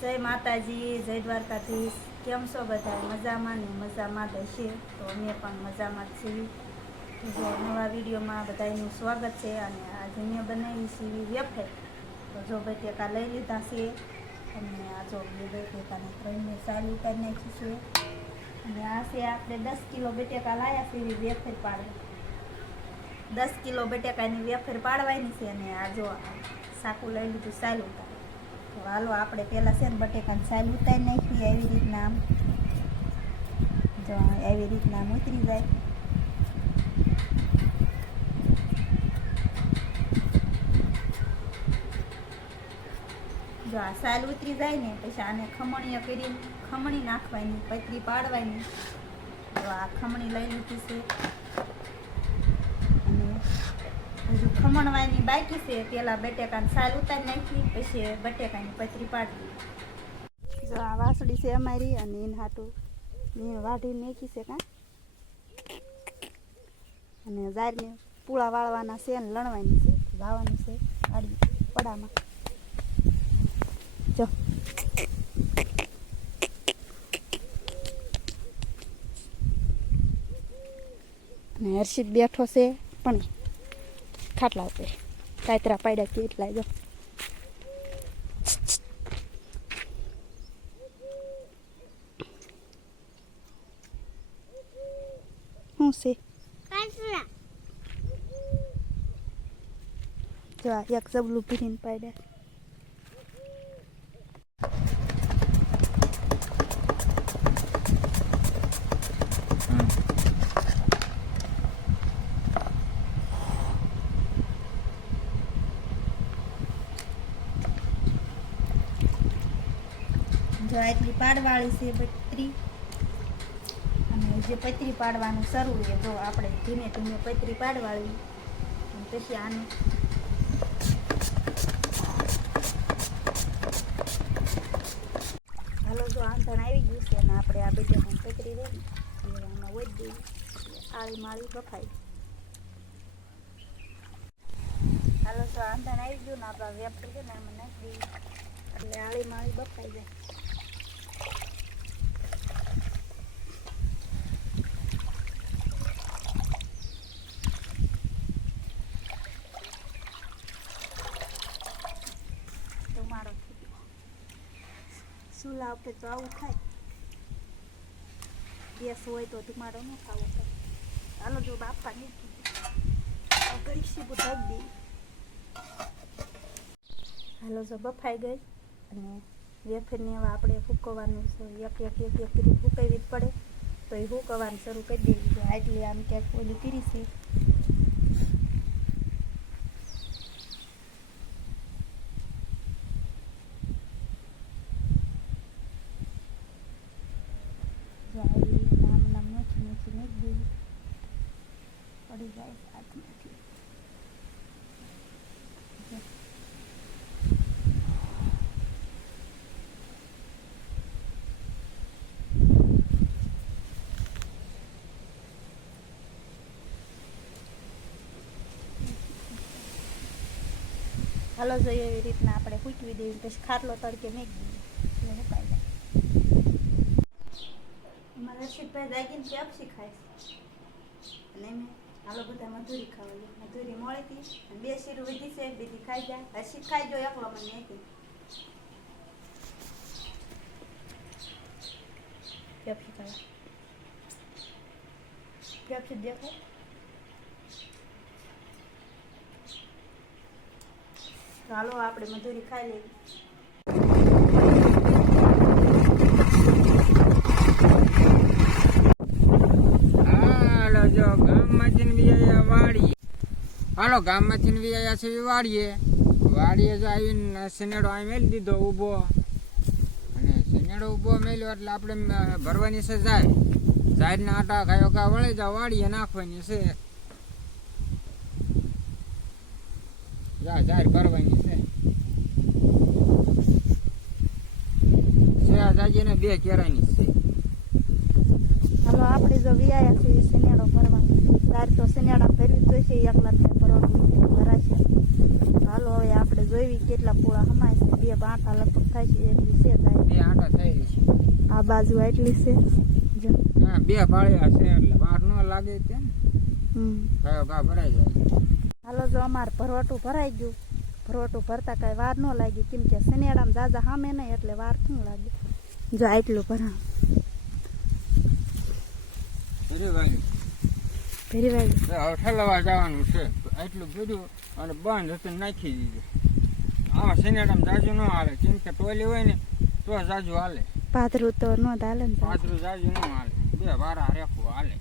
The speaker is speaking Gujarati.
જય માતાજી, જય દ્વારકાધીશ। કેમ છો બધા? મજામાં ને મજામાં જ હશે તો અમે પણ મજામાં જ છીએ। જો નવા વિડીયોમાં બધાનું સ્વાગત છે। અને આજે મેં બનાવી છે વેફર। તો જો બટેકા લઈ લીધા છે અને આ જો બે બટેકાને ત્રણને સાલ ઉતારી નાખી છે। અને આ છે આપણે 10 કિલો બટેકા લાવ્યા છે એવી વેફર પાડવા। 10 કિલો બટેકાની વેફર પાડવાની છે અને આ જો સાકું લઈ લીધું સાલ ઉતાર। તો હાલો આપણે પહેલાં છે ને બટેકાની સાલ ઉતારી નાખીએ એવી રીતના આમ જો એવી રીતના આમ ઉતરી જાય। જો આ સાલ ઉતરી જાય ને પછી આને ખમણીઓ કરીને ખમણી નાખવાની, પતરી પાડવાની। જો આ ખમણી લઈ લીધી છે અને હજુ ખમણવાની બાકી છે। પેલા બટેકાની સાલ ઉતારી નાખી પછી બટેકાની પતરી પાડવી। જો આ વાસળી છે અમારી અને એને હાટું મેં વાઢી નાખી છે કાં અને જારને પૂળા વાળવાના છે અને લણવાની છે, વાવવાનું છે આડી પડામાં। જો અને હર્ષિત બેઠો છે પણ ખાટલા ઉપર કાતરા પાડ્યા કેટલાય જો શું છે જો આ એક જબલું ભીરીને પાડ્યા। જો આટલી પાડવાળી છે પતરી અને જે પતરી પાડવાનું શરૂ છે જો આપણે ધીમે ધીમે પતરી પાડવાળી પછી આને હાલો જો આંધણ આવી ગયું છે અને આપણે આ બટેકાની પતરી રહી ને આમાં વધી દેવી, આળી માળી બફાઈ। હાલો જો આંધણ આવી ગયું ને આપણા વેફર છે ને આમાં નાખી દેવી એટલે આળી માળી બફાઈ જાય। મારો ચૂલા ઉપર તો આવું થાય, ગેસ હોય તો ધુમાડો ન ખાવો પડે। હાલો જો બાપા નીકળી ગઈ ઢાંકી દઈ। હાલો જો બફાઈ ગઈ અને વેફરને હવે આપણે ફૂંકવાનું છે, એક એક એક એક કરી ફૂંકાવી જ પડે તો એ ફૂંકવાનું શરૂ કરી દેવી છે। આટલી આમ ક્યાંક ઓલી કરી છે પડી જાય હાથમાંથી। હાલો જોઈએ એવી રીતના આપણે ફૂંકવી દેવી પછી ખાટલો તડકે મેકી દેવી મુકાઈ જાય। અમારા હર્ષિતભાઈ જાગીને પેપ્સી ખાય અને એમ હાલો બધા મધુરી ખાવા મધુરી મળી હતી અને 2 શીરું વધી છે બીજી ખાઈ જાય। હર્ષિત ખાઈ જો એકલો મને નથી પેપ્સી ખાવા પેપ્સી દેખો। ચાલો આપણે મધુરી ખાઈ લેવી। જો ગામમાંથી વિયા વાડીએ, હાલો ગામમાંથી વિયા છે વાડીએ જો આવીને સનેડો અહીં મેલી દીધો ઊભો અને સનેડો ઊભો મેલ્યો એટલે આપણે ભરવાની છે જાહેરના આટા ગાયો ગા વળી જાવ વાડીએ નાખવાની છે, જાહેર ભરવાની છે। જાજીને 2 કેરાની છે। હાલો આપણે જો વિયા છે સનેડો ભરવા તાર તો સનેડા ભરવી જોઈશે એકલા ભરવાટું ભરાશે. હાલો હવે આપણે જોઈ કેટલા પૂળા હમાય છે. 2 બાંટા લગભગ થાય છે, એટલી છે ગાય. 2 આંટા થઈ રહી છે. આ બાજુ એટલી છે જો. હા 2 પાળિયા છે એટલે વાર ન લાગે તે ને. ગાયો ગા ભરાઈ જાય. હાલો જો અમારે ભરવાટું ભરાઈ ગયું. ભરવાટું ભરતા કાંઈ વાર ન લાગી, કેમ કે શનિયાળામાં દાદા સામે નહીં એટલે વાર શું લાગે. જો આટલું ભરા ભરી વાગ્યું. ભેરી વાગ્યું. હવે ઠલવા જવાનું છે. એટલું ભર્યું અને બંધ હતું નાખી દીધું. આમાં શનિયાળામાં જાજુ ન હાલે, કેમ કે ટોલી હોય ને તો જાજુ હાલે. પાથરું તો ન હાલે ને. પાતરું જાજુ ન હાલે, 2 વારા રેખું હાલે.